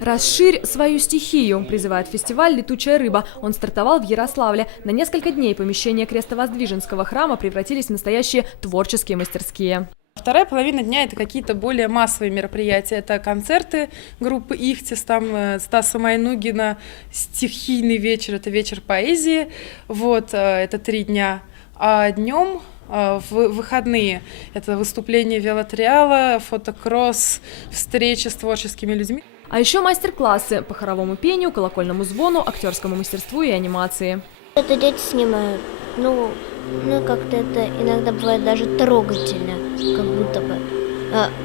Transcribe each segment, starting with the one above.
Расширь свою стихию, призывает фестиваль «Летучая рыба». Он стартовал в Ярославле. На несколько дней помещения Крестовоздвиженского храма превратились в настоящие творческие мастерские. Вторая половина дня – это какие-то более массовые мероприятия. Это концерты группы «Ихтис», там Стаса Майнугина, стихийный вечер, это вечер поэзии. Вот, это 3 дня. А днем, в выходные, это выступление велотриала, фотокросс, встречи с творческими людьми. А еще мастер-классы по хоровому пению, колокольному звону, актерскому мастерству и анимации. Это дети снимают. Ну, как-то это иногда бывает даже трогательно, как будто бы.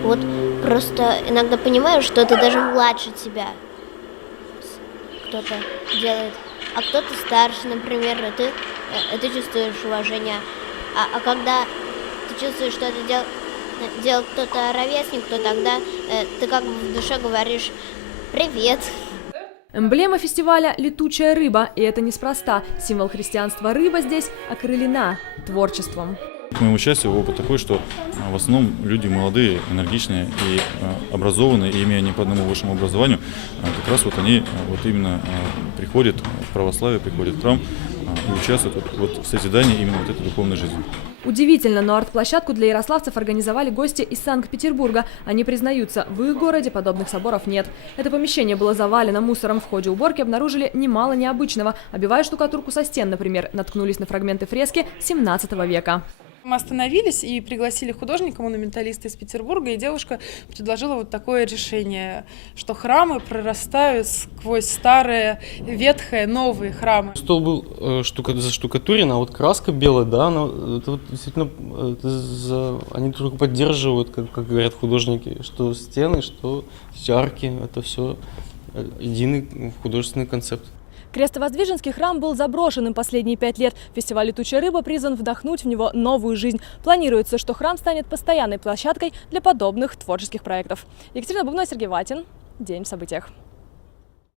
Вот просто иногда понимаю, что это даже младше тебя кто-то делает, а кто-то старше, например, и ты чувствуешь уважение. А когда ты чувствуешь, что это делал кто-то ровесник, то тогда ты как бы в душе говоришь «привет». Эмблема фестиваля «Летучая рыба», и это неспроста. Символ христианства рыба здесь окрылена творчеством. К моему счастью, опыт такой, что в основном люди молодые, энергичные и образованные, и имея не по одному высшему образованию, как раз вот они вот именно приходят в православие, приходят в храм и участвуют вот в созидании именно вот этой духовной жизни. Удивительно, но арт-площадку для ярославцев организовали гости из Санкт-Петербурга. Они признаются, в их городе подобных соборов нет. Это помещение было завалено мусором. В ходе уборки обнаружили немало необычного. Обивая штукатурку со стен, например, наткнулись на фрагменты фрески 17 века. Мы остановились и пригласили художника-монументалиста из Петербурга, и девушка предложила вот такое решение, что храмы прорастают сквозь старые, ветхие, новые храмы. Стол был заштукатурен, а вот краска белая, да, это вот действительно они только поддерживают, как говорят художники, что стены, что арки, это все единый художественный концепт. Крестовоздвиженский храм был заброшенным последние 5 лет. Фестиваль «Летучая рыба» призван вдохнуть в него новую жизнь. Планируется, что храм станет постоянной площадкой для подобных творческих проектов. Екатерина Бубнова, Сергей Ватин. День в событиях.